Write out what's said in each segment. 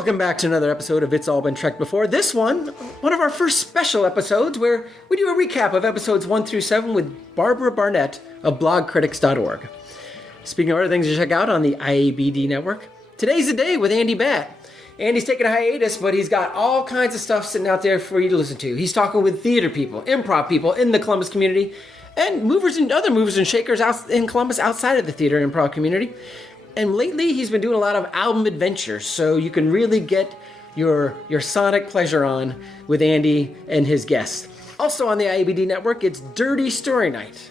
Welcome back to another episode of It's All Been Trekked Before. This one of our first special episodes where we do a recap of episodes 1 through 7 with Barbara Barnett of blogcritics.org. Speaking of other things to check out on the IABD network, today's the day with Andy Batt. Andy's taking a hiatus, but he's got all kinds of stuff sitting out there for you to listen to. He's talking with theater people, improv people in the Columbus community, and other movers and shakers out in Columbus outside of the theater and improv community. And lately, he's been doing a lot of album adventures, so you can really get your sonic pleasure on with Andy and his guests. Also on the IABD network, it's Dirty Story Night.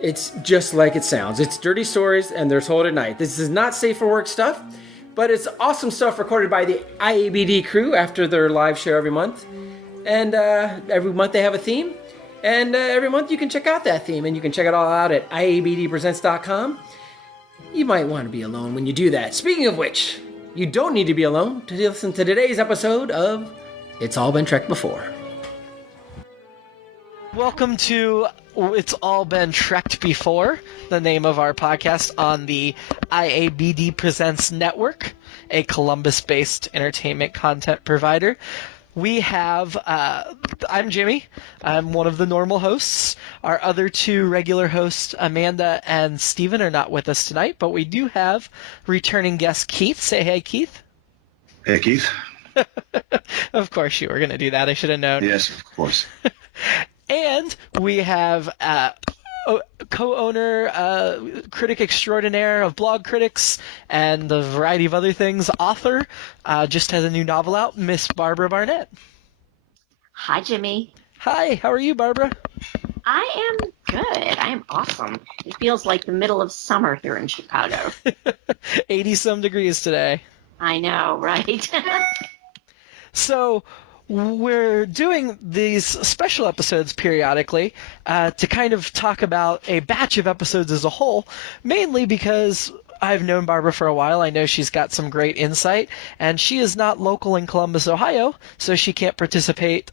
It's just like it sounds. It's dirty stories, and they're told at night. This is not safe for work stuff, but it's awesome stuff recorded by the IABD crew after their live show every month. And every month they have a theme, and every month you can check out that theme, and you can check it all out at IABDpresents.com. You might want to be alone when you do that. Speaking of which, you don't need to be alone to listen to today's episode of It's All Been Trekked Before. Welcome to It's All Been Trekked Before, the name of our podcast on the IABD Presents network, a Columbus-based entertainment content provider. We have, I'm Jimmy. I'm one of the normal hosts. Our other two regular hosts, Amanda and Steven, are not with us tonight, but we do have returning guest Keith. Say hey, Keith. Hey, Keith. Of course you were going to do that. I should have known. Yes, of course. And we have co-owner, critic extraordinaire of Blog Critics and a variety of other things, author, just has a new novel out, Miss Barbara Barnett. Hi, Jimmy. Hi, how are you, Barbara? I am good. I am awesome. It feels like the middle of summer here in Chicago. 80-some degrees today. I know, right? So we're doing these special episodes periodically to kind of talk about a batch of episodes as a whole, mainly because I've known Barbara for a while. I know she's got some great insight, and she is not local in Columbus, Ohio, so she can't participate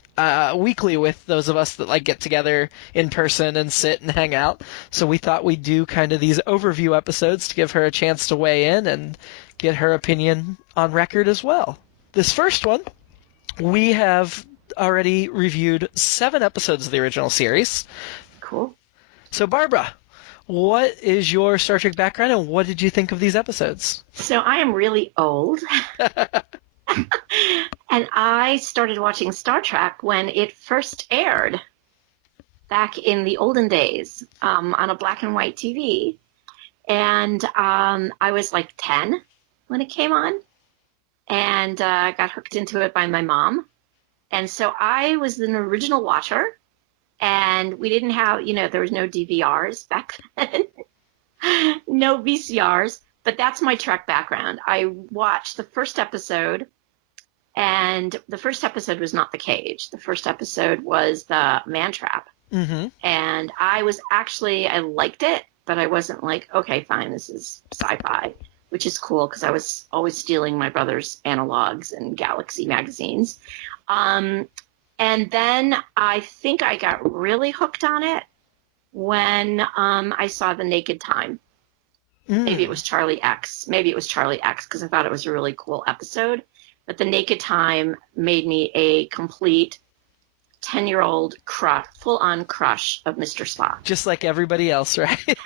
weekly with those of us that get together in person and sit and hang out. So we thought we'd do kind of these overview episodes to give her a chance to weigh in and get her opinion on record as well. This first one, we have already reviewed 7 episodes of the original series. Cool. So, Barbara, what is your Star Trek background, and what did you think of these episodes? So I am really old. And I started watching Star Trek when it first aired back in the olden days on a black and white TV. And I was like 10 when it came on. And got hooked into it by my mom. And so I was an original watcher, and we didn't have, there was no DVRs back then, no VCRs, but that's my Trek background. I watched the first episode, and the first episode was not The Cage. The first episode was The Man Trap. Mm-hmm. And I liked it, but I wasn't like, okay, fine, this is sci-fi. Which is cool because I was always stealing my brother's analogs and Galaxy magazines. And then I think I got really hooked on it when I saw The Naked Time. Maybe it was Charlie X. Because I thought it was a really cool episode. But The Naked Time made me a complete 10-year-old full-on crush of Mr. Spock. Just like everybody else, right?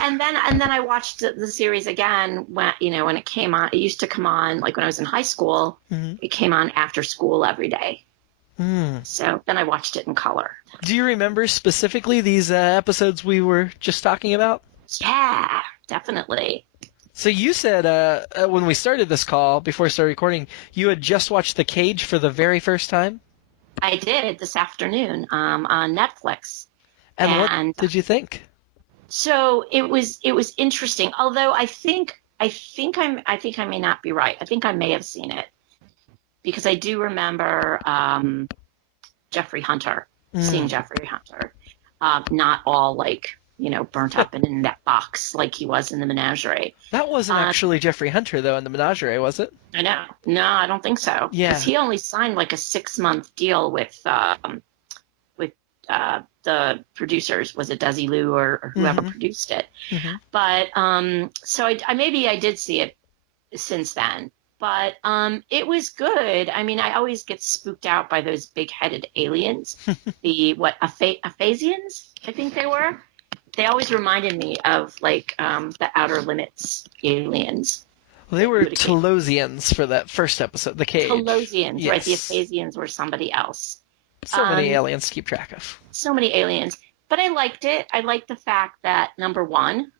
And then I watched the series again when it came on. It used to come on like when I was in high school. Mm-hmm. It came on after school every day. So then I watched it in color. Do you remember specifically these episodes we were just talking about? Yeah, definitely. So you said when we started this call, before we started recording, you had just watched The Cage for the very first time? I did this afternoon on Netflix. And what did you think? So it was interesting. Although I think I may not be right. I think I may have seen it because I do remember Jeffrey Hunter, seeing Jeffrey Hunter, not all burnt up and in that box like he was in the Menagerie. That wasn't actually Jeffrey Hunter, though, in the Menagerie, was it? I know. No, I don't think so. Yeah. Because he only signed like a 6-month deal with the producers. Was it Desilu or whoever produced it? Mm-hmm. But so I maybe I did see it since then. But it was good. I mean, I always get spooked out by those big-headed aliens. Aphasians, I think they were. They always reminded me of, like, the Outer Limits aliens. Well, they were Telosians for that first episode, The Cage. Telosians, yes. Right? The Aphasians were somebody else. So many aliens to keep track of. So many aliens. But I liked it. I liked the fact that, number one,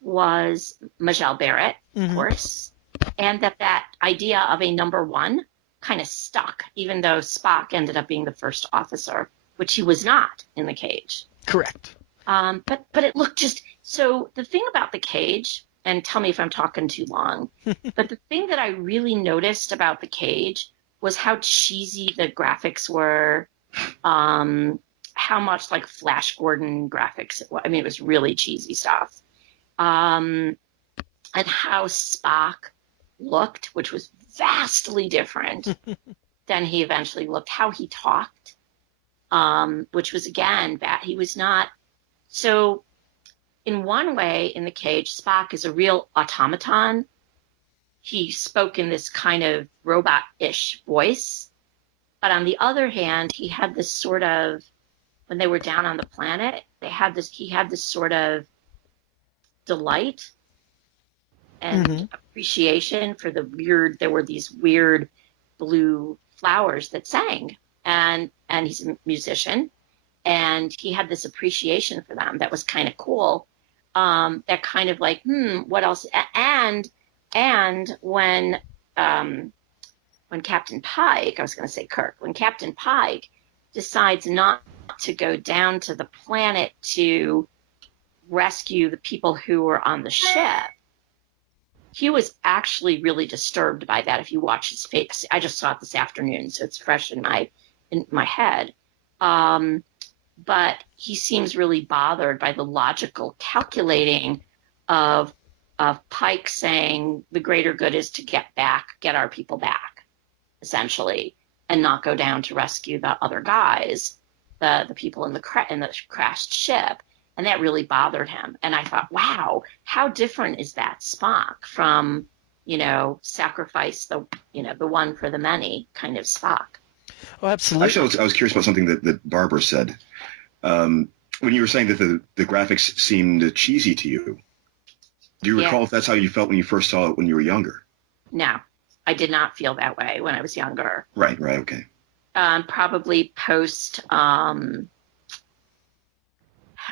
was Majel Barrett, of course, and that idea of a number one kind of stuck, even though Spock ended up being the first officer, which he was not in The Cage. Correct. But it looked just so. The thing about The Cage, and tell me if I'm talking too long, but the thing that I really noticed about The Cage was how cheesy the graphics were, how much like Flash Gordon graphics it was. I mean, it was really cheesy stuff. And how Spock looked, which was vastly different than he eventually looked, how he talked, which was, again, he was not. So in one way, in The Cage, Spock is a real automaton. He spoke in this kind of robot-ish voice. But on the other hand, he had this sort of, when they were down on the planet, he had this sort of delight and appreciation for there were these weird blue flowers that sang. And he's a musician, and he had this appreciation for them that was kind of cool. That kind of like, what else? And when Captain Pike, I was going to say Kirk, when Captain Pike decides not to go down to the planet to rescue the people who were on the ship, he was actually really disturbed by that. If you watch his face, I just saw it this afternoon, so it's fresh in my head. But he seems really bothered by the logical calculating of Pike saying the greater good is to get our people back, essentially, and not go down to rescue the other guys, the people in the crashed ship. And that really bothered him. And I thought, wow, how different is that Spock from, sacrifice the one for the many kind of Spock. Oh, absolutely. Actually, I was curious about something that Barbara said. When you were saying that the graphics seemed cheesy to you, do you recall if that's how you felt when you first saw it when you were younger? No, I did not feel that way when I was younger. Right, okay. Probably post...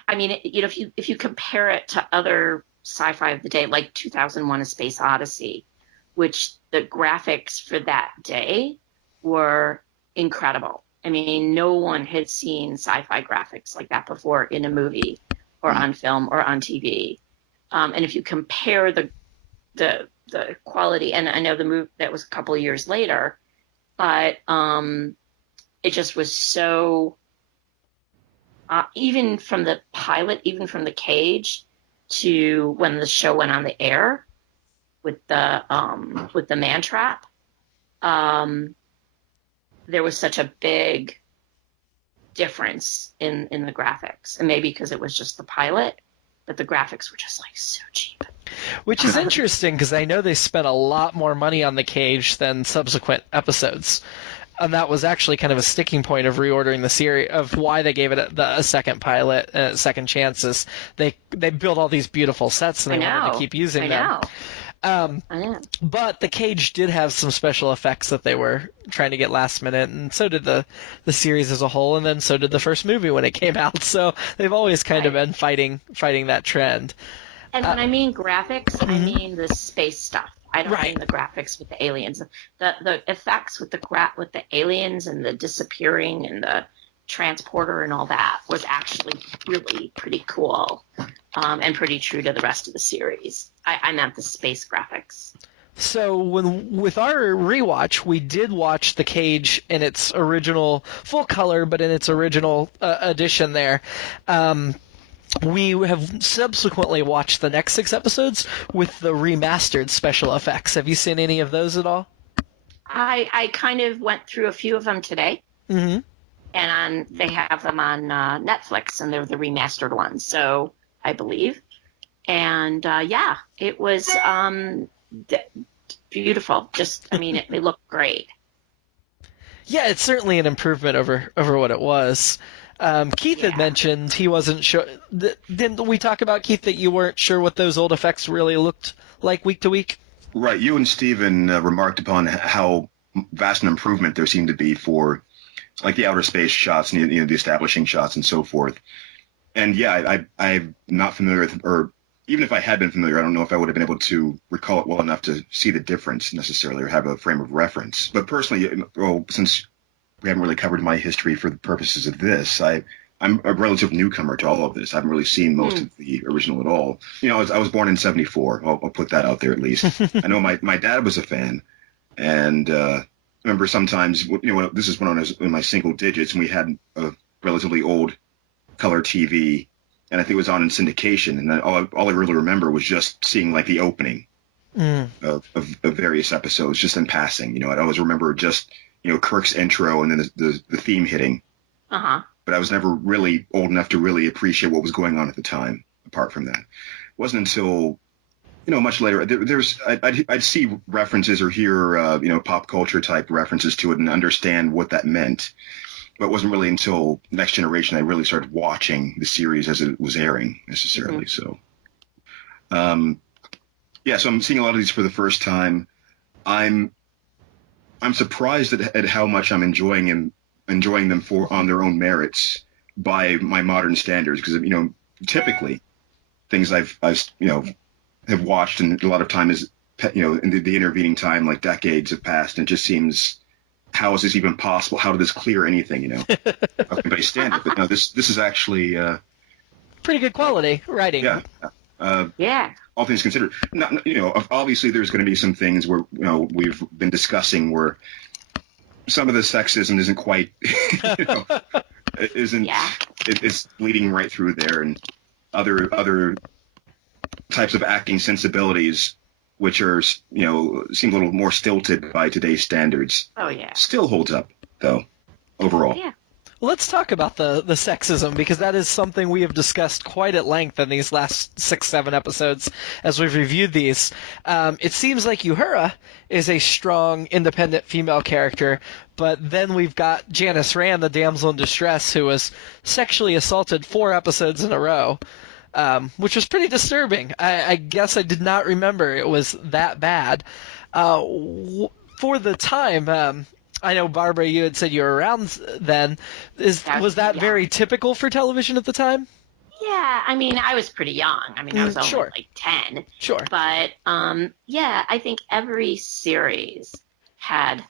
I mean, if you compare it to other sci-fi of the day, like 2001: A Space Odyssey, which the graphics for that day were incredible. I mean, no one had seen sci-fi graphics like that before in a movie or on film or on TV. And if you compare the quality, and I know the movie that was a couple of years later, but it just was so. Even from the pilot, even from The Cage, to when the show went on the air with the man trap, there was such a big difference in the graphics, and maybe because it was just the pilot, but the graphics were just like so cheap. Which is interesting because I know they spent a lot more money on The Cage than subsequent episodes. And that was actually kind of a sticking point of reordering the series, of why they gave it a second pilot, second chances. They built all these beautiful sets, and they wanted to keep using them. I know. But The Cage did have some special effects that they were trying to get last minute, and so did the series as a whole, and then so did the first movie when it came out. So they've always kind of been fighting that trend. And when I mean graphics, I mean the space stuff. I don't mean the graphics with the aliens. The effects with the aliens and the disappearing and the transporter and all that was actually really pretty cool, and pretty true to the rest of the series. I meant the space graphics. So with our rewatch, we did watch The Cage in its original full color, but in its original edition there. We have subsequently watched the next 6 episodes with the remastered special effects. Have you seen any of those at all? I kind of went through a few of them today. Mm-hmm. And they have them on Netflix, and they're the remastered ones, so I believe. And, it was just beautiful. Just, I mean, they look great. Yeah, it's certainly an improvement over what it was. Keith had mentioned he wasn't sure. Didn't we talk about, Keith, that you weren't sure what those old effects really looked like week to week? Right. You and Stephen remarked upon how vast an improvement there seemed to be for like the outer space shots and the establishing shots and so forth. And yeah, I'm not familiar with, or even if I had been familiar, I don't know if I would have been able to recall it well enough to see the difference necessarily or have a frame of reference. But personally, well, since we haven't really covered my history for the purposes of this, I'm a relative newcomer to all of this. I haven't really seen most of the original at all. I was born in '74. I'll put that out there at least. I know my dad was a fan, and I remember sometimes, this is when I was in my single digits, and we had a relatively old color TV, and I think it was on in syndication. And then all I really remember was just seeing like the opening of various episodes, just in passing. I always remember just Kirk's intro and then the theme hitting. But I was never really old enough to really appreciate what was going on at the time. Apart from that, it wasn't until much later. I'd see references or hear pop culture type references to it and understand what that meant. But it wasn't really until Next Generation I really started watching the series as it was airing necessarily. So, so I'm seeing a lot of these for the first time. I'm surprised at how much I'm enjoying them on their own merits by my modern standards, because typically things I've have watched, and a lot of time is in the intervening time, like decades have passed, and it just seems, how is this even possible? How did this clear anything? By standard, but no, this is actually pretty good quality writing. Yeah. All things considered, obviously there's going to be some things where we've been discussing where some of the sexism isn't quite, it's bleeding right through there, and other types of acting sensibilities, which are seem a little more stilted by today's standards. Oh yeah, still holds up though overall. Yeah. Well, let's talk about the sexism, because that is something we have discussed quite at length in these last 6-7 episodes as we've reviewed these. It seems like Uhura is a strong, independent female character, but then we've got Janice Rand, the damsel in distress, who was sexually assaulted 4 episodes in a row, which was pretty disturbing. I guess I did not remember it was that bad. For the time... I know, Barbara, you had said you were around then. Was that very typical for television at the time? Yeah, I mean, I was pretty young. I mean, I was only like 10. Sure. But, I think every series had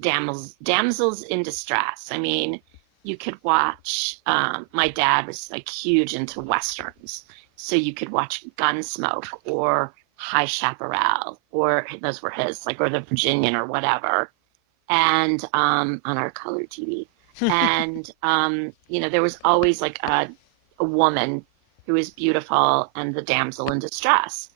damsels in distress. I mean, you could watch, my dad was like huge into Westerns. So you could watch Gunsmoke or High Chaparral, or those were his, like, or The Virginian or whatever. And on our color TV. And, there was always like a woman who was beautiful and the damsel in distress.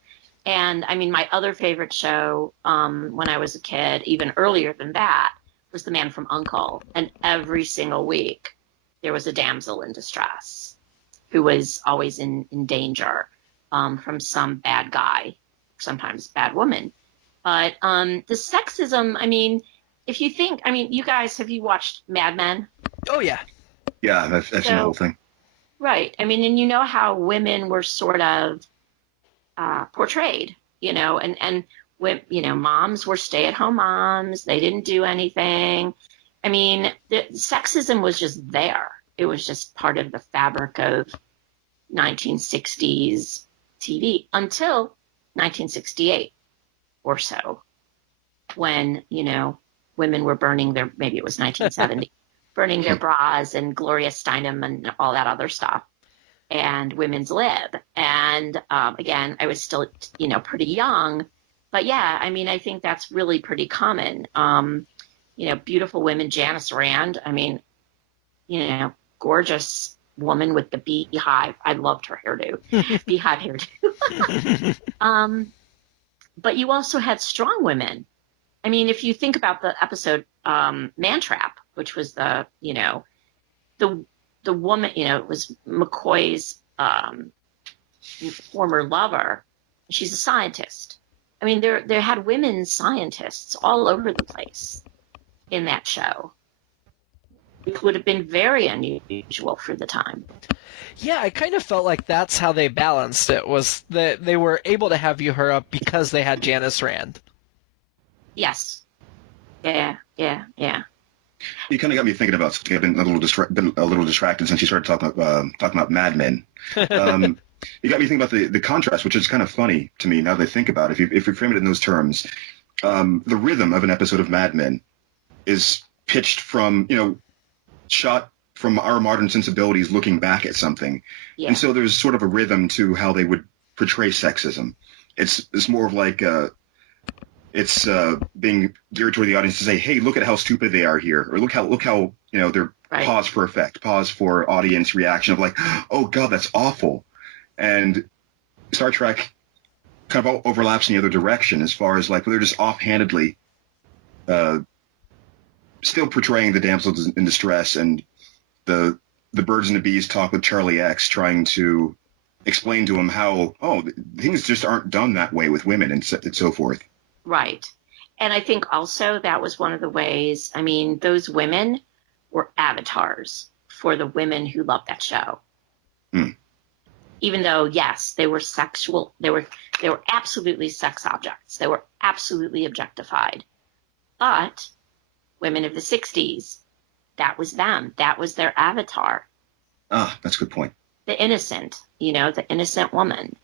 And I mean, my other favorite show when I was a kid, even earlier than that, was The Man from U.N.C.L.E. And every single week there was a damsel in distress who was always in danger from some bad guy, sometimes bad woman. But the sexism, I mean, if you think, you guys, have you watched Mad Men? Oh, yeah. Yeah, that's the whole thing. Right. I mean, and you know how women were sort of portrayed, and when, moms were stay-at-home moms. They didn't do anything. I mean, the sexism was just there. It was just part of the fabric of 1960s TV until 1968 or so, when, women were burning maybe it was 1970, burning their bras, and Gloria Steinem and all that other stuff, and Women's Lib. And again, I was still, pretty young. But yeah, I mean, I think that's really pretty common. Beautiful women, Janice Rand, gorgeous woman with the beehive. I loved her hairdo, beehive hairdo. But you also had strong women. I mean, if you think about the episode Man Trap, which was the woman, it was McCoy's former lover. She's a scientist. I mean, there had women scientists all over the place in that show. It would have been very unusual for the time. Yeah, I kind of felt like that's how they balanced it, was that they were able to have Uhura because they had Janice Rand. Yes. Yeah. You kind of got me thinking about getting a little distracted since you started talking about Mad Men. You got me thinking about the contrast, which is kind of funny to me now that I think about it. If you frame it in those terms, the rhythm of an episode of Mad Men is pitched from, shot from our modern sensibilities looking back at something. Yeah. And so there's sort of a rhythm to how they would portray sexism. It's more of like it's being geared toward the audience to say, hey, look at how stupid they are here, or look how they're Right. pause for effect, pause for audience reaction of like, oh god, that's awful. And Star Trek kind of overlaps in the other direction as far as like they're just offhandedly still portraying the damsels in distress, and the birds and the bees talk with Charlie X trying to explain to him how things just aren't done that way with women and so forth. Right. And I think also that was one of the ways, I mean, those women were avatars for the women who loved that show. Even though, yes, they were sexual, they were absolutely sex objects. They were absolutely objectified. But women of the 60s, that was them. That was their avatar. Ah, that's a good point. The innocent, the innocent woman.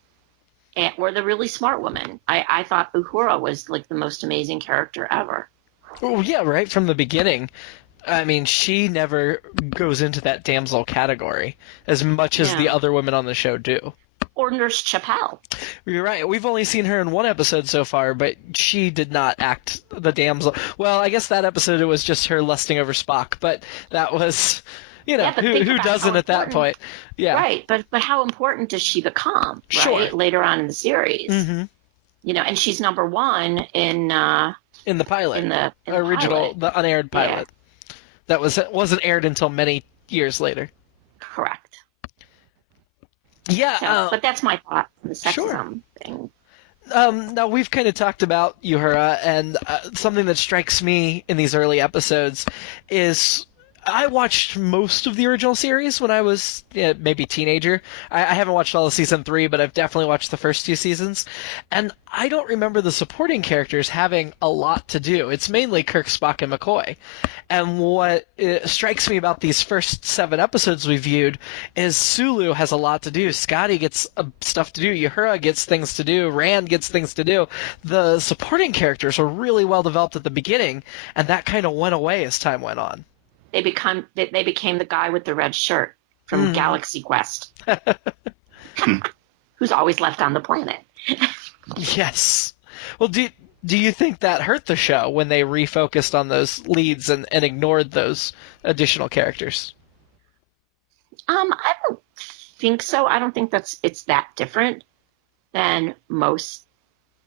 Or the really smart woman. I thought Uhura was like the most amazing character ever. Oh, yeah, right from the beginning. I mean, she never goes into that damsel category as much as the other women on the show do. Or Nurse Chappelle. You're right. We've only seen her in one episode so far, but she did not act the damsel. Well, I guess that episode it was just her lusting over Spock, but that was, who doesn't at that point? Yeah. Right, but how important does she become, right? Sure. Later on in the series. Mm-hmm. And she's number one in the pilot. In the original, pilot. the unaired pilot. That wasn't aired until many years later. Correct. Yeah. So, but that's my thought on the sexism Sure. thing. Now, we've kind of talked about Uhura, and something that strikes me in these early episodes is I watched most of the original series when I was maybe teenager. I haven't watched all of season 3, but I've definitely watched the first 2 seasons. And I don't remember the supporting characters having a lot to do. It's mainly Kirk, Spock, and McCoy. And what strikes me about these first 7 episodes we viewed is Sulu has a lot to do. Scotty gets stuff to do. Uhura gets things to do. Rand gets things to do. The supporting characters were really well developed at the beginning, and that kind of went away as time went on. They became the guy with the red shirt from Galaxy Quest, who's always left on the planet. Yes. Well, do you think that hurt the show when they refocused on those leads and ignored those additional characters? I don't think so. I don't think it's that different than most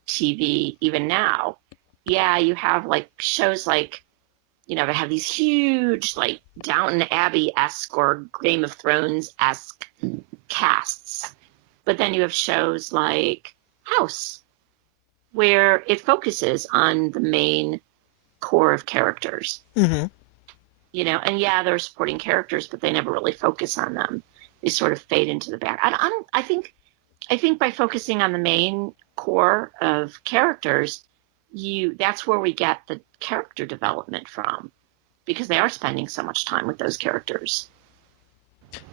TV even now. Yeah, you have like shows like, they have these huge, like, Downton Abbey-esque or Game of Thrones-esque casts. But then you have shows like House, where it focuses on the main core of characters. Mm-hmm. And there are supporting characters, but they never really focus on them. They sort of fade into the back. I think by focusing on the main core of characters, that's where we get the character development from, because they are spending so much time with those characters.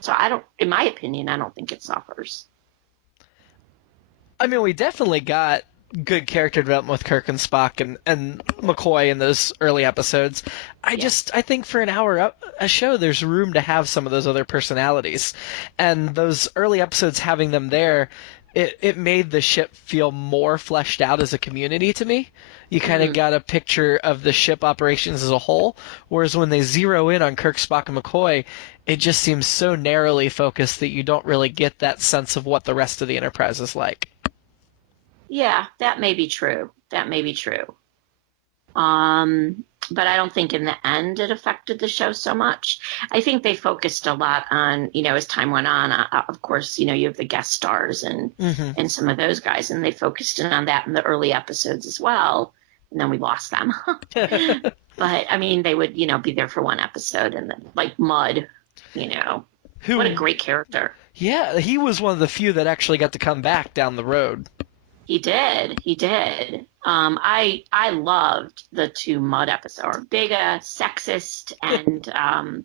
So in my opinion, I don't think it suffers. I mean, we definitely got good character development with Kirk and Spock and McCoy in those early episodes. I think for an hour a show, there's room to have some of those other personalities, and those early episodes having them there, it made the ship feel more fleshed out as a community to me. You kind of got a picture of the ship operations as a whole, whereas when they zero in on Kirk, Spock, and McCoy, it just seems so narrowly focused that you don't really get that sense of what the rest of the Enterprise is like. Yeah, that may be true. But I don't think in the end it affected the show so much. I think they focused a lot on, as time went on, of course, you have the guest stars and some of those guys, and they focused in on that in the early episodes as well. And then we lost them. But I mean, they would, be there for one episode, and then like Mud, what a great character. Yeah, he was one of the few that actually got to come back down the road. He did. I loved the 2 Mud episodes. Big sexist and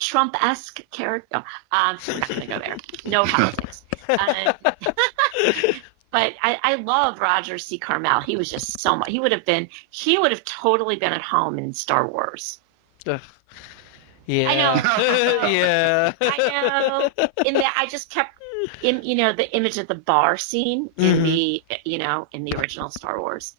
Trump-esque character. I'm not going to go there. No politics. But I love Roger C. Carmel. He was just so much. He would have totally been at home in Star Wars. Yeah. I know. Yeah. I know. I just kept in the image of the bar scene in the in the original Star Wars.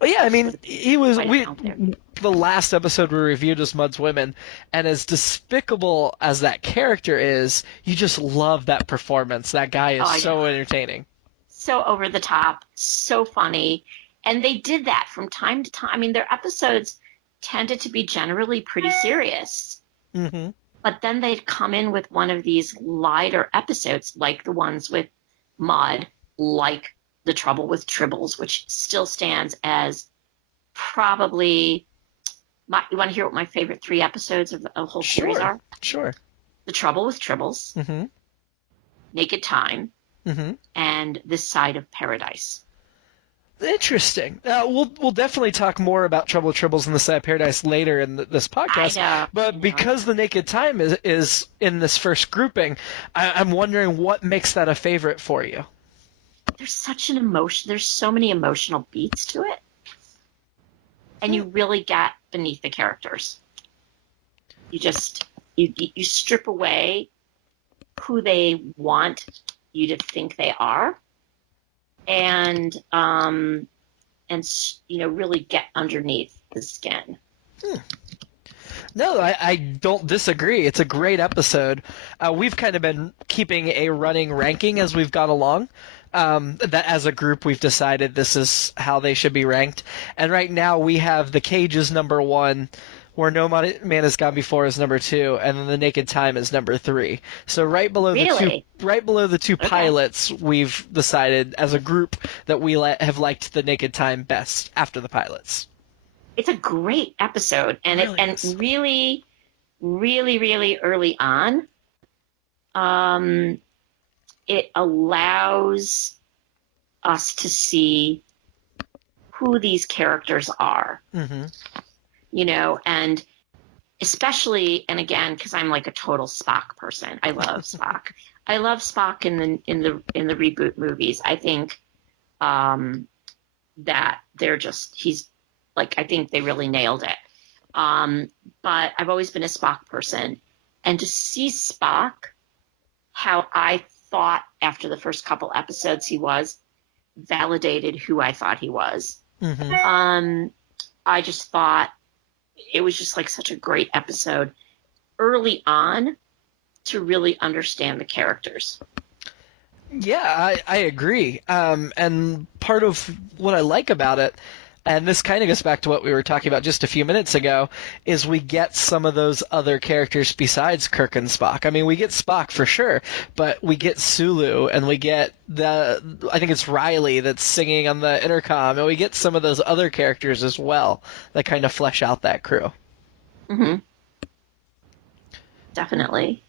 Oh yeah, I mean he was the last episode we reviewed was Mud's Women, and as despicable as that character is, you just love that performance. That guy is so entertaining. So over the top, so funny. And they did that from time to time. I mean, their episodes tended to be generally pretty serious. Mm-hmm. But then they'd come in with one of these lighter episodes, like the ones with Mud, like The Trouble with Tribbles, which still stands as probably you want to hear what my favorite 3 episodes of the whole series are? Sure. The Trouble with Tribbles, Naked Time, and This Side of Paradise. Interesting. We'll definitely talk more about Trouble with Tribbles and the Side of Paradise later in this podcast. But because the Naked Time is in this first grouping, I'm wondering what makes that a favorite for you. There's such an emotion. There's so many emotional beats to it, and you really get beneath the characters. You just you strip away who they want you to think they are, and really get underneath the skin. No, I don't disagree. It's a great episode. We've kind of been keeping a running ranking as we've gone along. That as a group we've decided this is how they should be ranked. And right now we have The Cage is number 1, Where No Man Has Gone Before is number 2, and then The Naked Time is number 3. So right below the two pilots, we've decided as a group that we have liked The Naked Time best after the pilots. It's a great episode, and really, really, really early on, it allows us to see who these characters are. And especially, and again, because I'm like a total Spock person, I love Spock. I love Spock in the reboot movies. I think that I think they really nailed it. But I've always been a Spock person, and to see Spock, how I thought after the first couple episodes he was, validated who I thought he was. I just thought it was just like such a great episode early on to really understand the characters. Yeah, I agree. And part of what I like about it, and this kind of goes back to what we were talking about just a few minutes ago, is we get some of those other characters besides Kirk and Spock. I mean, we get Spock for sure, but we get Sulu, and we get I think it's Riley that's singing on the intercom, and we get some of those other characters as well that kind of flesh out that crew. Definitely.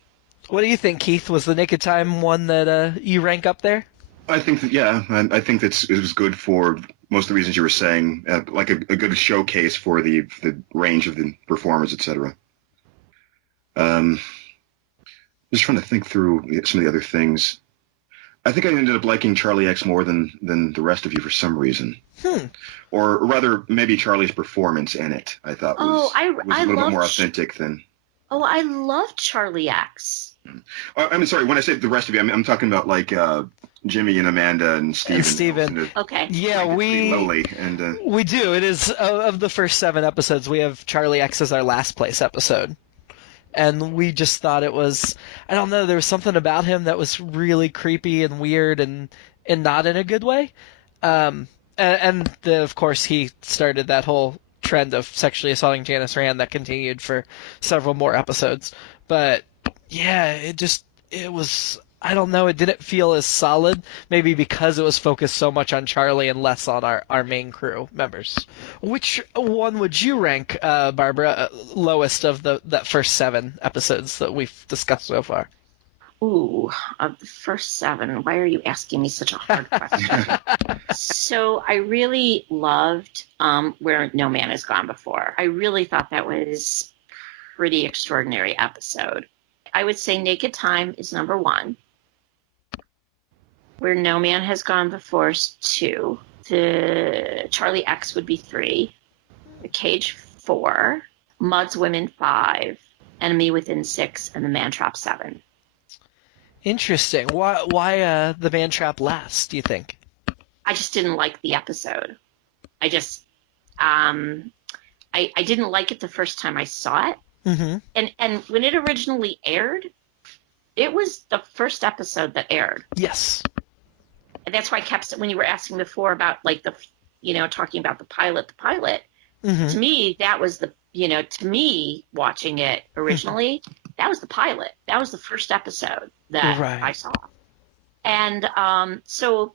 What do you think, Keith? Was the Naked Time one that you rank up there? I think that, I think it was good for most of the reasons you were saying, like a good showcase for the range of the performers, etc. Just trying to think through some of the other things. I think I ended up liking Charlie X more than the rest of you for some reason. Or rather, maybe Charlie's performance in it, I thought was a little bit more authentic than... Oh, I love Charlie X. I'm sorry, when I say the rest of you, I'm talking about like Jimmy and Amanda and Steven. Okay. Yeah, we do. It is of the first 7 episodes, we have Charlie X as our last place episode. And we just thought it was, I don't know, there was something about him that was really creepy and weird and not in a good way. and of course he started that whole trend of sexually assaulting Janice Rand that continued for several more episodes. But yeah, it was, I don't know, it didn't feel as solid, maybe because it was focused so much on Charlie and less on our main crew members. Which one would you rank, Barbara, lowest of that first 7 episodes that we've discussed so far? Ooh, of the first 7, why are you asking me such a hard question? So I really loved Where No Man Has Gone Before. I really thought that was a pretty extraordinary episode. I would say Naked Time is number 1. Where No Man Has Gone Before is 2. The Charlie X would be 3. The Cage 4. Mud's Women 5. Enemy Within 6. And The Man Trap 7. Interesting. Why the Man Trap last, do you think? I just didn't like the episode. I just, I didn't like it the first time I saw it. Mm-hmm. And when it originally aired, it was the first episode that aired. Yes. And that's why I kept, when you were asking before about like talking about the pilot, mm-hmm. To me, that was to me, watching it originally, that was the pilot. That was the first episode that I saw. And so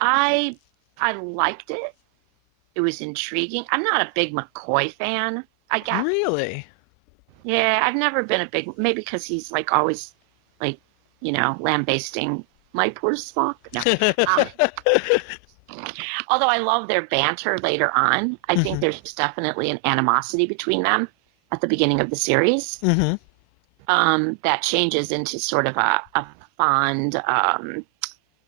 I liked it. It was intriguing. I'm not a big McCoy fan, I guess. Really? Yeah, I've never been a big, maybe because he's like always like, lambasting my poor Spock. No. Although I love their banter later on. I think there's definitely an animosity between them at the beginning of the series that changes into sort of a fond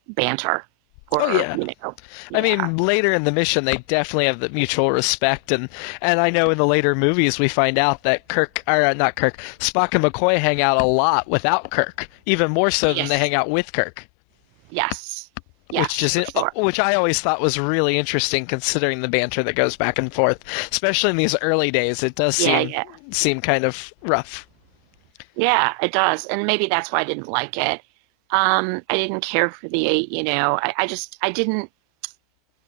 banter. I mean, later in the mission, they definitely have the mutual respect, and I know in the later movies we find out that Spock and McCoy hang out a lot without Kirk, even more so than they hang out with Kirk. Yes. Which I always thought was really interesting, considering the banter that goes back and forth, especially in these early days. It does seem kind of rough. Yeah, it does, and maybe that's why I didn't like it. I didn't care for I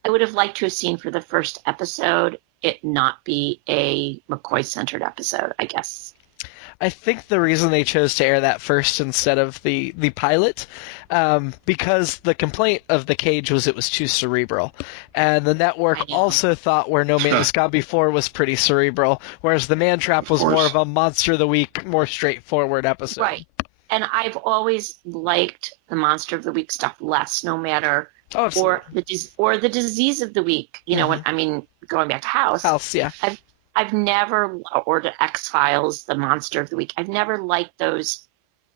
would have liked to have seen for the first episode it not be a McCoy-centered episode, I guess. I think the reason they chose to air that first instead of the pilot, because the complaint of The Cage was it was too cerebral. And the network also thought Where No Man Has Gone Before was pretty cerebral, whereas The Man Trap was more of a Monster of the Week, more straightforward episode. Right. And I've always liked the Monster of the Week stuff less, no matter, or the Disease of the Week. Going back to House. Yeah. I've never, or to X-Files, the Monster of the Week. I've never liked those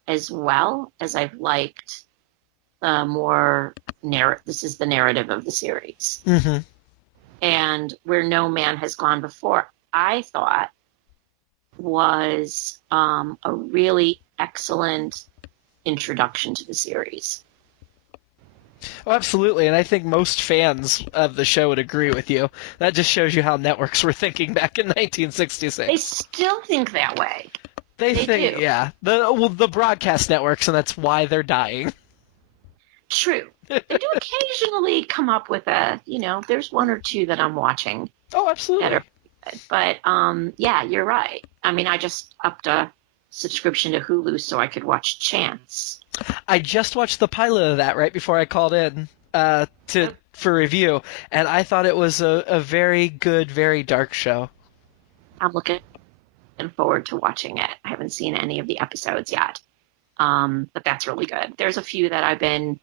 as well as I've liked the more this is the narrative of the series. Mm-hmm. And Where No Man Has Gone Before, I thought was a really excellent introduction to the series. Oh, absolutely, and I think most fans of the show would agree with you. That just shows you how networks were thinking back in 1966. They still think that way. They think, do. Yeah. The broadcast networks, and that's why they're dying. True. They do occasionally come up with there's one or two that I'm watching. Oh, absolutely. But, yeah, you're right. I mean, I just upped a subscription to Hulu so I could watch Chance. I just watched the pilot of that right before I called in for review, and I thought it was a very good, very dark show. I'm looking forward to watching it. I haven't seen any of the episodes yet, but that's really good. There's a few that I've been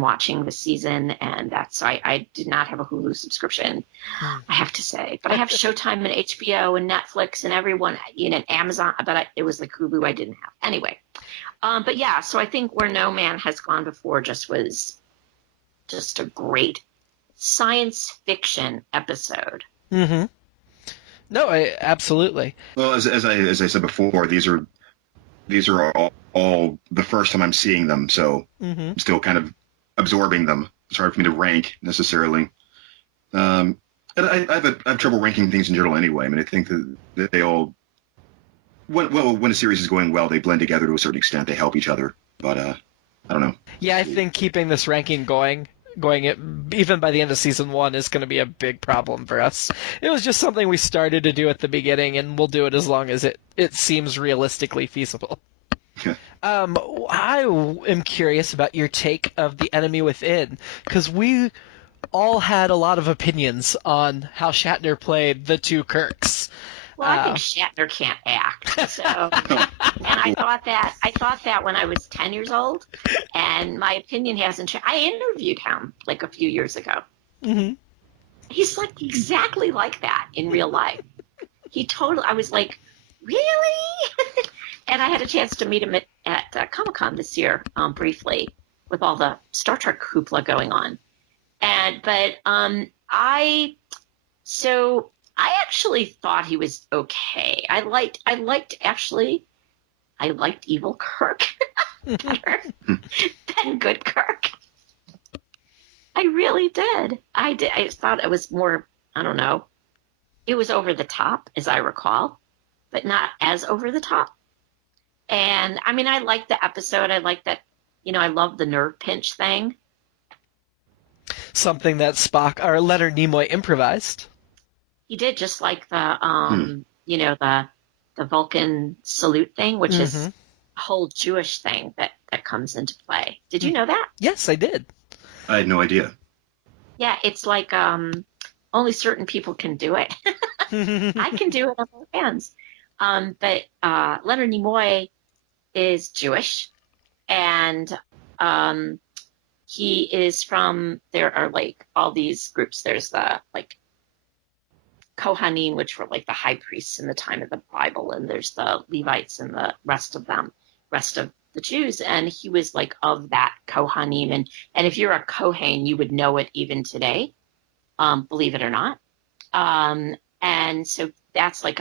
watching this season, and that's I did not have a Hulu subscription, I have to say, but I have Showtime and HBO and Netflix and everyone, and Amazon, but it was like Hulu I didn't have anyway. But yeah, so I think Where No Man Has Gone Before was just a great science fiction episode. Mm-hmm. No, absolutely. Well, as I said before, these are all the first time I'm seeing them, so I'm still kind of absorbing them. It's hard for me to rank necessarily. And I have trouble ranking things in general anyway. I mean, I think that they all, when a series is going well, they blend together to a certain extent. They help each other, but I don't know. Yeah, I think keeping this ranking going even by the end of season 1 is going to be a big problem for us. It was just something we started to do at the beginning, and we'll do it as long as it seems realistically feasible. I am curious about your take of The Enemy Within, because we all had a lot of opinions on how Shatner played the two Kirks. Well, I think Shatner can't act. So, and I thought that when I was 10 years old, and my opinion hasn't changed. I interviewed him like a few years ago. Mm-hmm. He's like exactly like that in real life. I was like, really? And I had a chance to meet him at Comic-Con this year, briefly, with all the Star Trek hoopla going on. But I actually thought he was okay. I liked evil Kirk better than good Kirk. I really did. I thought it was more, I don't know, it was over the top, as I recall, but not as over the top. And I mean, I liked the episode. I liked that, I love the nerve pinch thing. Something that Spock or Leonard Nimoy improvised. He did, just like the the Vulcan salute thing, which is a whole Jewish thing that comes into play. Did you know that? Yes, I did. I had no idea. Yeah, it's like only certain people can do it. I can do it on both hands. But Leonard Nimoy is Jewish, and he is from, there are like all these groups. There's the like Kohanim, which were like the high priests in the time of the Bible, and there's the Levites and the rest of the Jews, and he was like of that Kohanim, and if you're a Kohen, you would know it even today, believe it or not. And so that's like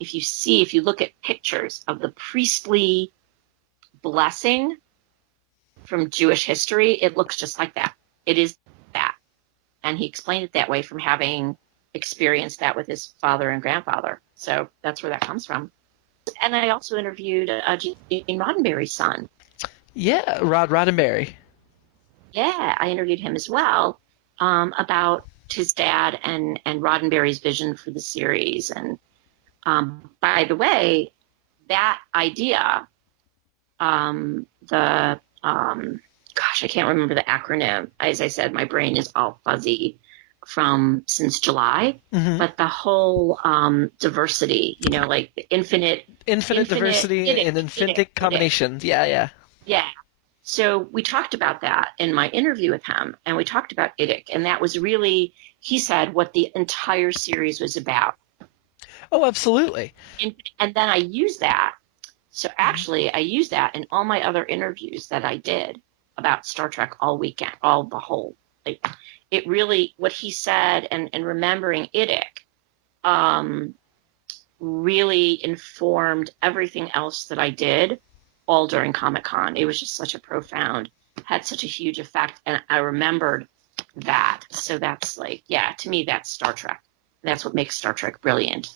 if you look at pictures of the priestly blessing from Jewish history, it looks just like that. It is that. And he explained it that way from having experienced that with his father and grandfather. So that's where that comes from. And I also interviewed Gene Roddenberry's son. Yeah, Rod Roddenberry. Yeah, I interviewed him as well, about his dad and Roddenberry's vision for the series. And by the way, that idea, I can't remember the acronym. As I said, my brain is all fuzzy since July, but the whole diversity, like the infinite diversity and infinite combinations. Yeah. So we talked about that in my interview with him, and we talked about IDIC, and that was really, he said, what the entire series was about. Oh, absolutely. And then I used that. So actually, I used that in all my other interviews that I did about Star Trek all weekend, it really, what he said and remembering IDIC really informed everything else that I did all during Comic-Con. It was just had such a huge effect, and I remembered that. So that's to me, that's Star Trek. That's what makes Star Trek brilliant.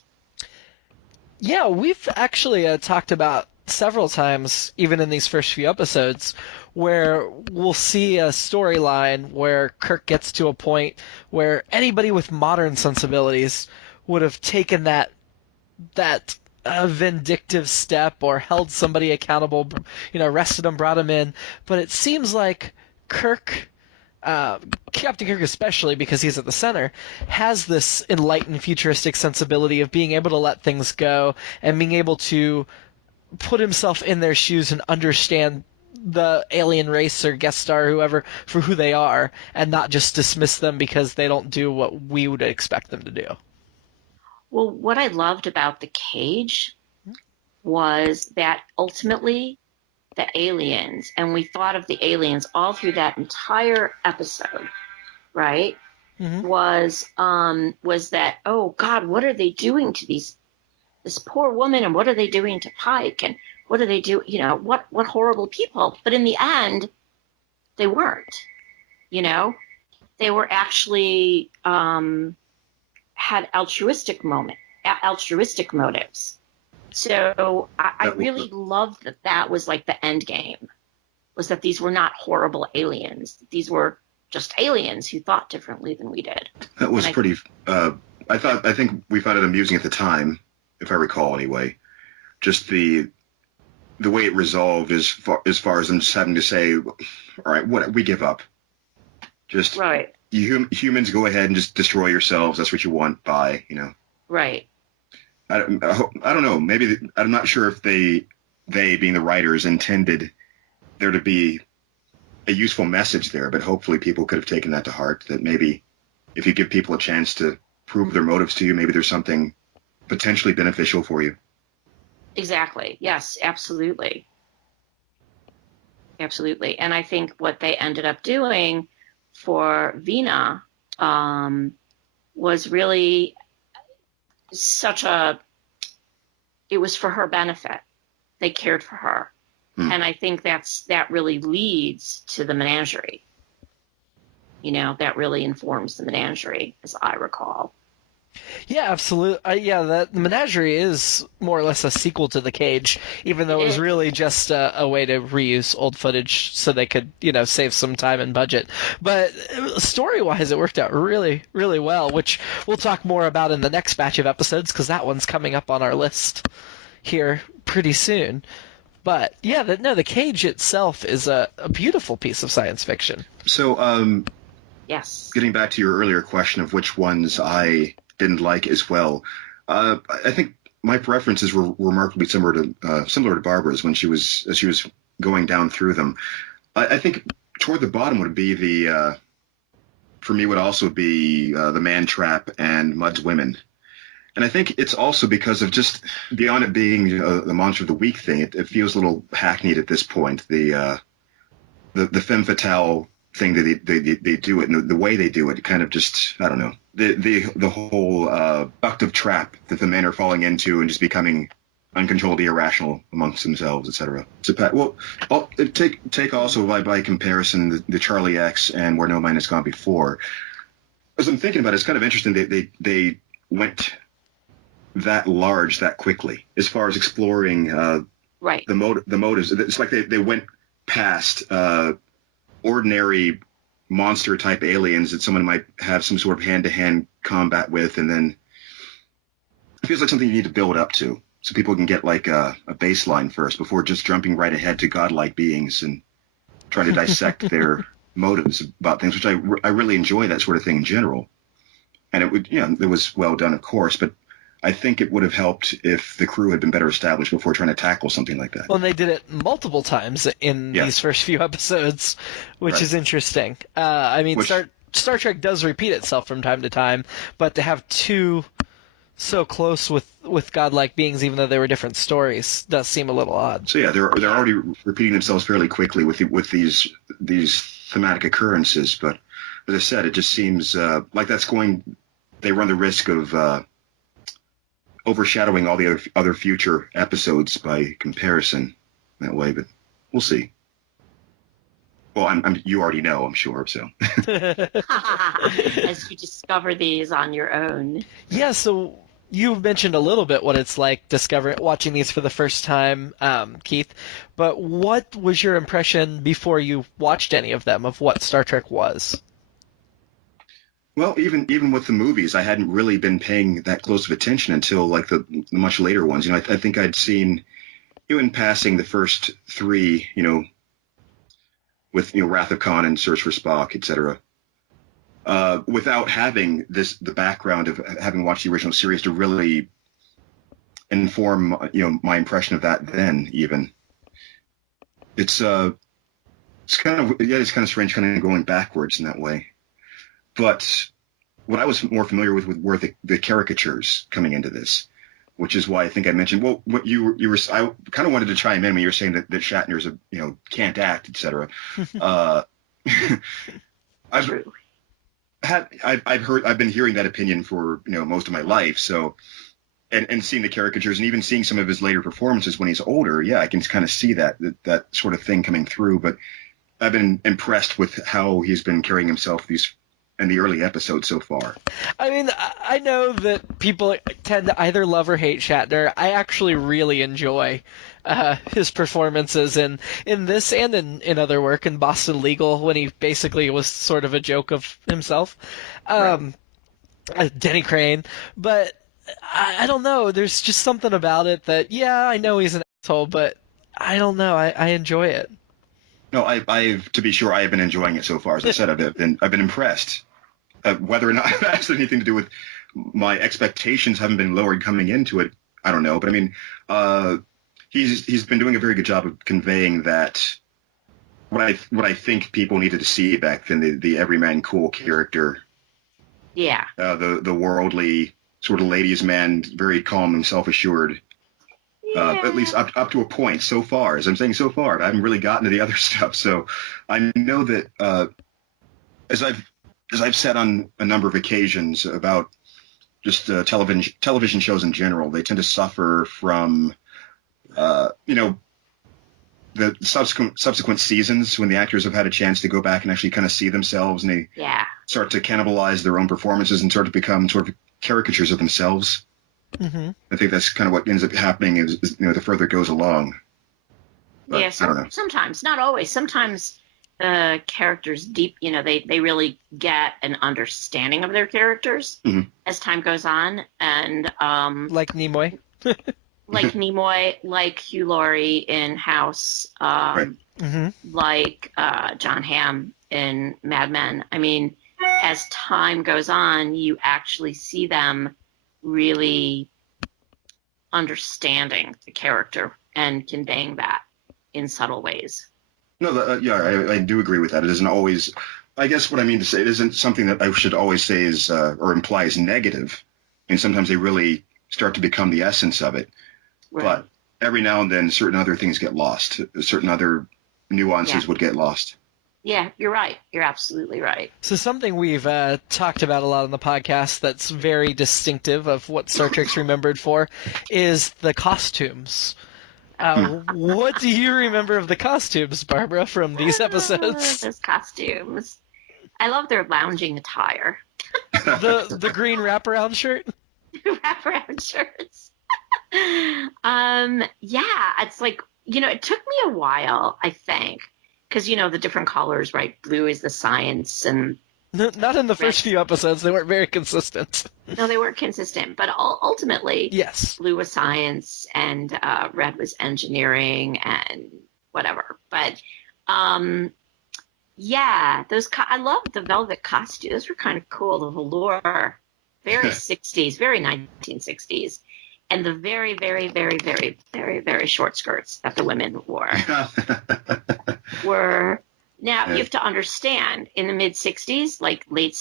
Yeah, we've actually talked about several times, even in these first few episodes, where we'll see a storyline where Kirk gets to a point where anybody with modern sensibilities would have taken that vindictive step or held somebody accountable, arrested them, brought them in. But it seems like Kirk, Captain Kirk especially, because he's at the center, has this enlightened futuristic sensibility of being able to let things go and being able to put himself in their shoes and understand the alien race or guest star, whoever, for who they are, and not just dismiss them because they don't do what we would expect them to do. Well, what I loved about the cage was that ultimately the aliens, and we thought of the aliens all through that entire episode, right? Was that, oh God, what are they doing to this poor woman, and what are they doing to Pike, and what do they do? What horrible people. But in the end, they weren't. They were actually had altruistic motives. So I really loved that was like the end game, was that these were not horrible aliens. These were just aliens who thought differently than we did. That was pretty. I think we found it amusing at the time, if I recall, anyway. Just the way it resolved, as far as them just having to say, "All right, what we give up." Just right. Humans, go ahead and just destroy yourselves. That's what you want. Bye. Right. I don't know. Maybe I'm not sure if they being the writers intended there to be a useful message there, but hopefully people could have taken that to heart. That maybe if you give people a chance to prove their motives to you, maybe there's something potentially beneficial for you. Exactly. Yes, absolutely. Absolutely. And I think what they ended up doing for Vina was really it was for her benefit. They cared for her. And I think that really leads to the menagerie. That really informs the menagerie, as I recall. Yeah, absolutely. The menagerie is more or less a sequel to The Cage, even though it was really just a way to reuse old footage so they could, save some time and budget. But story-wise, it worked out really, really well, which we'll talk more about in the next batch of episodes, because that one's coming up on our list here pretty soon. But yeah, The Cage itself is a beautiful piece of science fiction. So, yes. Getting back to your earlier question of which ones I didn't like as well, I think my preferences were remarkably similar to Barbara's when she was going down through them. I think toward the bottom would be for me would also be the Man Trap and Mudd's Women. And I think it's also because of just beyond it being the monster of the week thing, it feels a little hackneyed at this point. The femme fatale thing that they do it, and the way they do it, kind of just, I don't know, the whole ductive trap that the men are falling into and just becoming uncontrollably irrational amongst themselves, etc. So, I'll take also by comparison the Charlie X and Where No Man Has Gone Before. As I'm thinking about it, it's kind of interesting they went that large that quickly as far as exploring right. the motives. It's like they went past ordinary monster type aliens that someone might have some sort of hand-to-hand combat with, and then it feels like something you need to build up to so people can get like a baseline first before just jumping right ahead to godlike beings and trying to dissect their motives about things, which I really enjoy that sort of thing in general. And it was well done, of course, but I think it would have helped if the crew had been better established before trying to tackle something like that. Well, and they did it multiple times in these first few episodes, which is interesting. Star Trek does repeat itself from time to time, but to have two so close with godlike beings, even though they were different stories, does seem a little odd. So yeah, they're already repeating themselves fairly quickly with these thematic occurrences. But as I said, it just seems like they run the risk of overshadowing all the other future episodes by comparison that way, but we'll see. Well, you already know, I'm sure, so. As you discover these on your own. Yeah, so you mentioned a little bit what it's like watching these for the first time, Keith, but what was your impression before you watched any of them of what Star Trek was? Well, even with the movies, I hadn't really been paying that close of attention until like the much later ones. I think I'd seen, in passing, the first three, with Wrath of Khan and Search for Spock, etc. Without having the background of having watched the original series to really inform my impression of that. Then even it's kind of strange, kind of going backwards in that way. But what I was more familiar with were the caricatures coming into this, which is why I think I mentioned, well, what you were, I kind of wanted to chime in when you were saying that Shatner's can't act, etc. I've been hearing that opinion for most of my life. So, and seeing the caricatures and even seeing some of his later performances when he's older, yeah, I can kind of see that sort of thing coming through. But I've been impressed with how he's been carrying himself these in the early episodes so far. I mean, I know that people tend to either love or hate Shatner. I actually really enjoy his performances in this and in other work, in Boston Legal, when he basically was sort of a joke of himself. Denny Crane. But I don't know. There's just something about it that, yeah, I know he's an asshole, but I don't know. I enjoy it. No, I've to be sure, I have been enjoying it so far. As I said, I've been impressed. Whether or not that has anything to do with my expectations haven't been lowered coming into it, I don't know. But I mean, he's been doing a very good job of conveying that what I think people needed to see back then, the everyman cool character. Yeah. The worldly sort of ladies' man, very calm and self-assured. Yeah. At least up to a point so far. As I'm saying so far, I haven't really gotten to the other stuff. So I know that as I've said on a number of occasions about just television shows in general, they tend to suffer from the subsequent seasons when the actors have had a chance to go back and actually kind of see themselves, and they start to cannibalize their own performances and start to become sort of caricatures of themselves. Mm-hmm. I think that's kind of what ends up happening is the further it goes along. But, yeah, I don't know. Sometimes, not always. Sometimes the characters they really get an understanding of their characters as time goes on. And like Nimoy. like Nimoy, like Hugh Laurie in House, Right. like John Hamm in Mad Men. I mean, as time goes on, you actually see them really understanding the character and conveying that in subtle ways. No, I do agree with that. It isn't always, I guess what I mean to say, it isn't something that I should always say is or imply is negative. And sometimes they really start to become the essence of it. Right. But every now and then certain other things get lost. Certain other nuances would get lost. Yeah, you're right. You're absolutely right. So something we've talked about a lot on the podcast that's very distinctive of what Star Trek's remembered for is the costumes. What do you remember of the costumes, Barbara, from these episodes? Those costumes. I love their lounging attire. The green wraparound shirt? Wraparound shirts. It's like, it took me a while, I think. Because, the different colors, right? Blue is the science and... Not in the first few episodes. They weren't very consistent. No, they weren't consistent. But ultimately, yes, blue was science and red was engineering and whatever. But, I love the velvet costumes. Those were kind of cool. The velour. Very 60s, very 1960s. And the very, very, very, very, very, very short skirts that the women wore were. Now you have to understand, in the mid 60s, like the late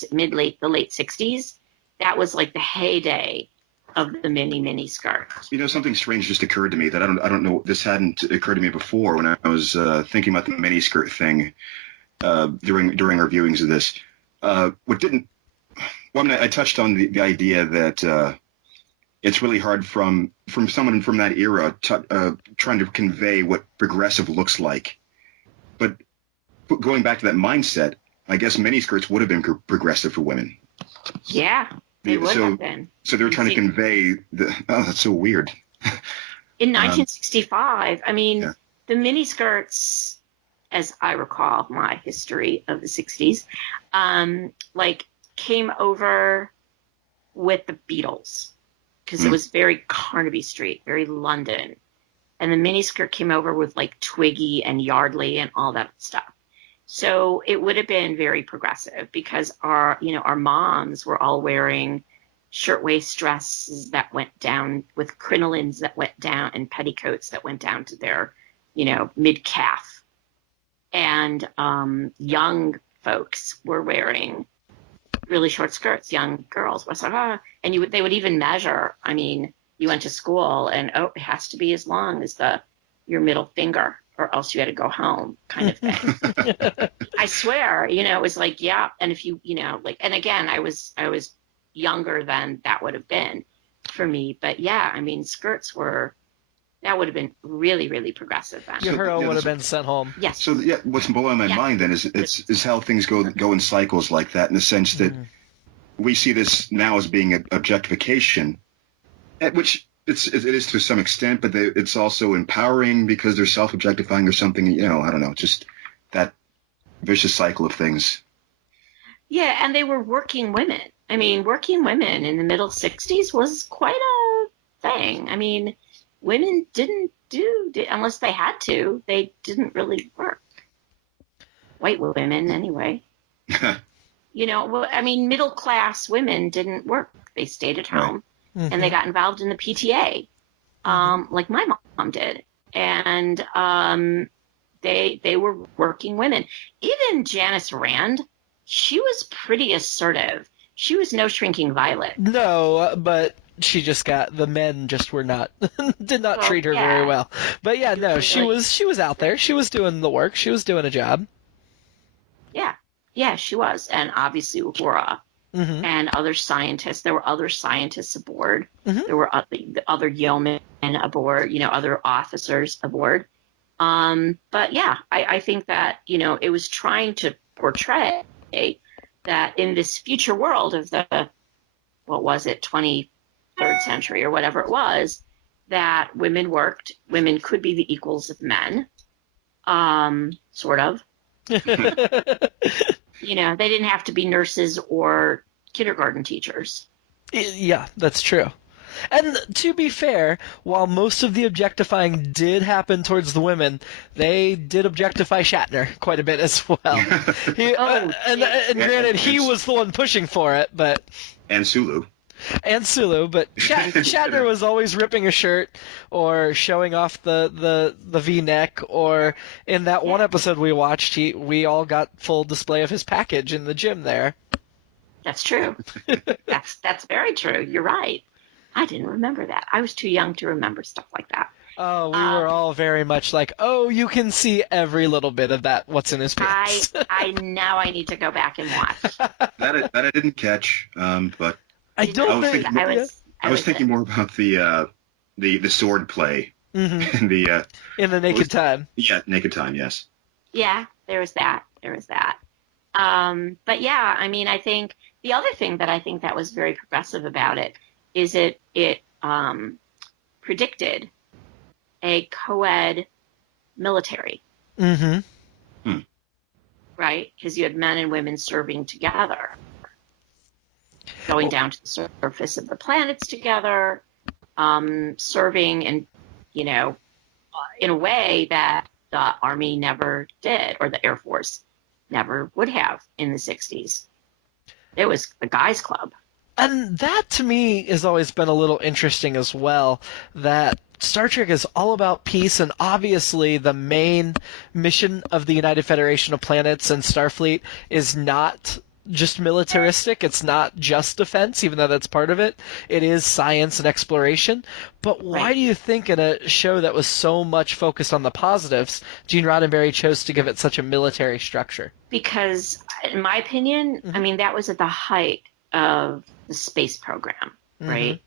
60s, that was like the heyday of the mini skirt. Something strange just occurred to me that I don't know. This hadn't occurred to me before when I was thinking about the mini skirt thing during our viewings of this. I touched on the idea that. It's really hard from someone from that era trying to convey what progressive looks like. But going back to that mindset, I guess miniskirts would have been progressive for women. Yeah, they would have been. So they were trying to convey that's so weird. In 1965, the miniskirts, as I recall my history of the 60s, came over with the Beatles. Because it was very Carnaby Street, very London. And the miniskirt came over with like Twiggy and Yardley and all that stuff. So it would have been very progressive because our moms were all wearing shirtwaist dresses that went down with crinolines that went down and petticoats that went down to their, mid-calf. And young folks were wearing really short skirts, young girls. And they would even measure. You went to school and, it has to be as long as your middle finger or else you had to go home kind of thing. I swear, it was like, yeah. And if and again, I was younger than that would have been for me. But yeah, skirts were That would have been really, really progressive then. Uhura would have been sent home. Yes. So what's blowing my mind then is how things go in cycles like that, in the sense that we see this now as being an objectification, which it is to some extent, but it's also empowering because they're self-objectifying or something. I don't know, just that vicious cycle of things. Yeah, and they were working women. I mean, working women in the middle 60s was quite a thing. I mean, women didn't unless they had to, they didn't really work. White women, anyway. Middle class women didn't work. They stayed at home, and they got involved in the PTA, like my mom did. And they were working women. Even Janice Rand, she was pretty assertive. She was no shrinking violet. No, but she just the men just were not, did not treat her very well. But yeah, no, she was out there. She was doing the work. She was doing a job. Yeah, she was. And obviously Uhura and other scientists. There were other scientists aboard. There were other yeomen aboard, other officers aboard. But yeah, I think that, it was trying to portray that in this future world of the, 23rd century or whatever it was, that women worked, women could be the equals of men, sort of. They didn't have to be nurses or kindergarten teachers. Yeah, that's true. And to be fair, while most of the objectifying did happen towards the women, they did objectify Shatner quite a bit as well. And granted, he was the one pushing for it, but... And Sulu, but Shatner was always ripping a shirt or showing off the V-neck, or in that one episode we watched, we all got full display of his package in the gym there. That's true. That's very true. You're right. I didn't remember that. I was too young to remember stuff like that. Oh, we were all very much like, oh, you can see every little bit of that. What's in his pants? I need to go back and watch. That I didn't catch, but I was thinking more about the sword play in the Naked Time. Yeah, Naked Time. Yes. Yeah, there was that. But yeah, I think the other thing that I think that was very progressive about it is it predicted a co-ed military. Right? Because you had men and women serving together, going down to the surface of the planets together, serving in a way that the Army never did, or the Air Force never would have in the 60s. It was the guys' club. And that, to me, has always been a little interesting as well, that Star Trek is all about peace, and obviously the main mission of the United Federation of Planets and Starfleet is not just militaristic. It's not just defense, even though that's part of it. It is science and exploration. But why do you think in a show that was so much focused on the positives, Gene Roddenberry chose to give it such a military structure? Because, in my opinion, that was at the height of the space program, right?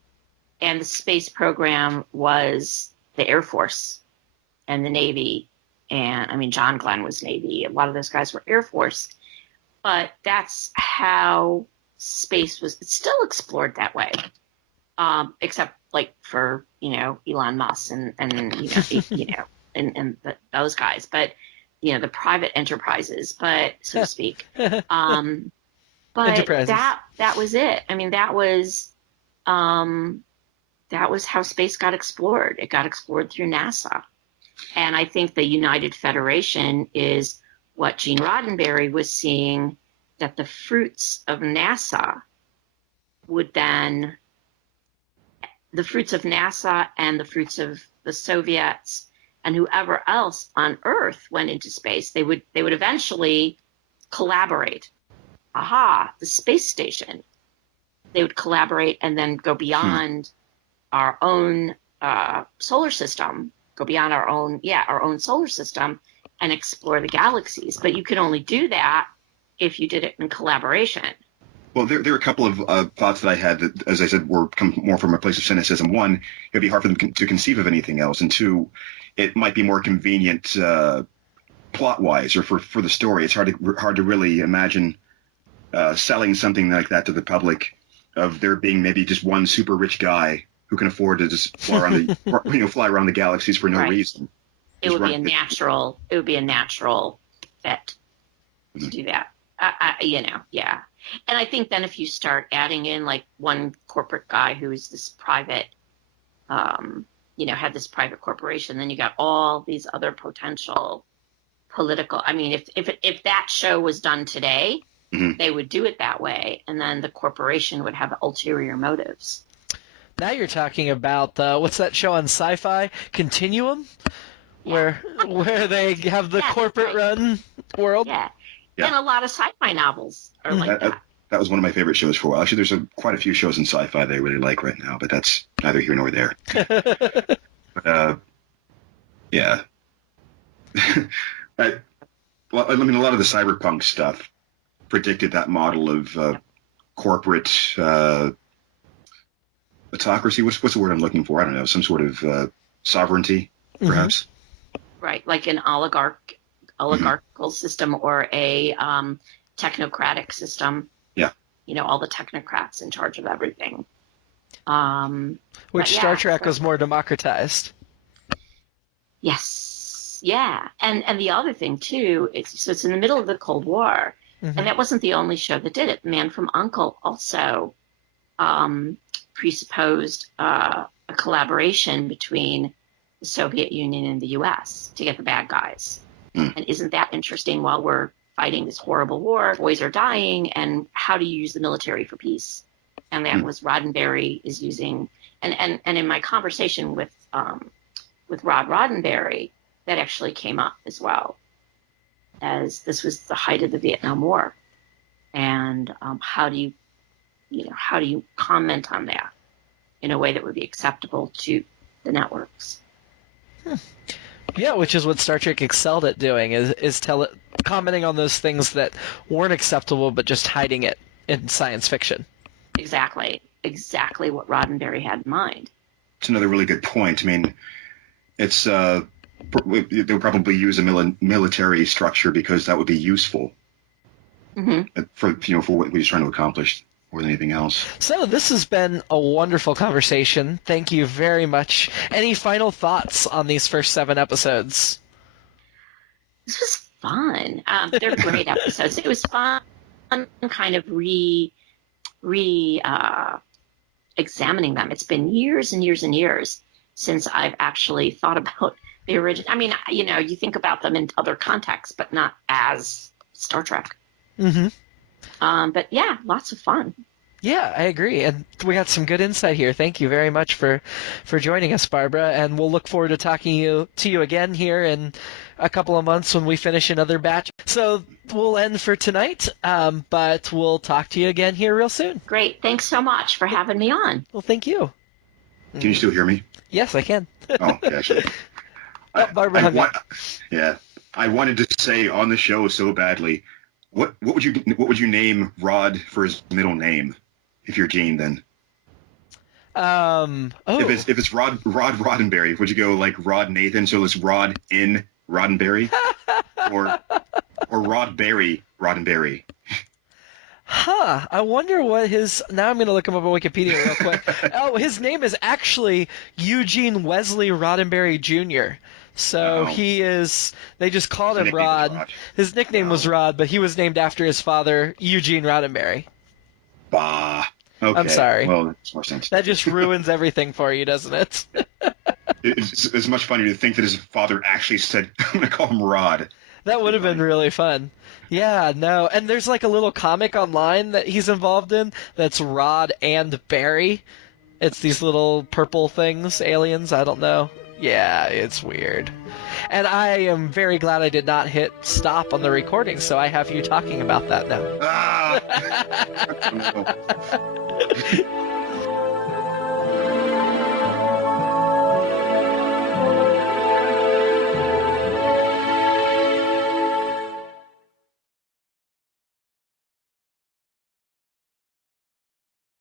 And the space program was the Air Force and the Navy. And, John Glenn was Navy. A lot of those guys were Air Force. But that's how space was. It's still explored that way, except like for Elon Musk and those guys. But the private enterprises, but so to speak. But that was it. That was how space got explored. It got explored through NASA, and I think the United Federation is what Gene Roddenberry was seeing, that the fruits of NASA and the fruits of the Soviets and whoever else on Earth went into space, they would eventually collaborate. The space station. They would collaborate and then go beyond our own solar system, our own solar system, and explore the galaxies. But you could only do that if you did it in collaboration. Well, there are a couple of thoughts that I had that, as I said, were come more from a place of cynicism. One, it'd be hard for them to conceive of anything else, and two, it might be more convenient plot-wise or for the story. It's hard to really imagine selling something like that to the public, of there being maybe just one super rich guy who can afford to just fly around fly around the galaxies for no reason. It would be a natural bet to do that. Yeah. And I think then if you start adding in like one corporate guy who is this private, had this private corporation, then you got all these other potential political. I mean, if that show was done today, they would do it that way, and then the corporation would have ulterior motives. Now you're talking about what's that show on Sci-Fi? Continuum, where they have the corporate-run world. Yeah, and a lot of sci-fi novels are like that. That was one of my favorite shows for a while. Actually, there's quite a few shows in sci-fi that I really like right now, but that's neither here nor there. But, yeah. I mean, a lot of the cyberpunk stuff predicted that model of corporate autocracy. What's the word I'm looking for? I don't know. Some sort of sovereignty, perhaps. Right, like an oligarchical system or a technocratic system. Yeah. All the technocrats in charge of everything. Which Star Trek was more democratized. Yes. Yeah. And the other thing, too, it's in the middle of the Cold War. And that wasn't the only show that did it. Man from U.N.C.L.E. also presupposed a collaboration between the Soviet Union and the U.S. to get the bad guys. And isn't that interesting? While we're fighting this horrible war, boys are dying, and how do you use the military for peace? And that was Roddenberry is using, and in my conversation with Rod Roddenberry, that actually came up as well, as this was the height of the Vietnam War, and how do you comment on that in a way that would be acceptable to the networks? Yeah, which is what Star Trek excelled at doing, is commenting on those things that weren't acceptable, but just hiding it in science fiction. Exactly what Roddenberry had in mind. It's another really good point. I mean, it's they'll probably use a military structure because that would be useful for what he's trying to accomplish more than anything else. So this has been a wonderful conversation. Thank you very much. Any final thoughts on these first 7 episodes? This was fun. They're great episodes. It was fun kind of examining them. It's been years and years and years since I've actually thought about the original. I mean, you think about them in other contexts, but not as Star Trek. But yeah, lots of fun. Yeah, I agree. And we got some good insight here. Thank you very much for joining us, Barbara. And we'll look forward to talking to you again here in a couple of months when we finish another batch. So we'll end for tonight, but we'll talk to you again here real soon. Great. Thanks so much for having me on. Well, thank you. Can you still hear me? Yes, I can. Oh, gotcha. Barbara, I wanted to say on the show so badly, what would you name Rod for his middle name? If you're Gene, then. If it's Rod Roddenberry, would you go like Rod Nathan? So it's Rod in Roddenberry, or Rod Berry Roddenberry? I wonder what his. Now I'm going to look him up on Wikipedia real quick. His name is actually Eugene Wesley Roddenberry Jr. So he is. They just called him Rod. His nickname was Rod, but he was named after his father, Eugene Roddenberry. Bah. Okay. I'm sorry. Well, that makes more sense. That just ruins everything for you, doesn't it? It's much funnier to think that his father actually said, "I'm going to call him Rod." That would have been really fun. Yeah, no. And there's like a little comic online that he's involved in that's Rod and Barry. It's these little purple things, aliens, I don't know. Yeah, it's weird. And I am very glad I did not hit stop on the recording, so I have you talking about that now. Ah!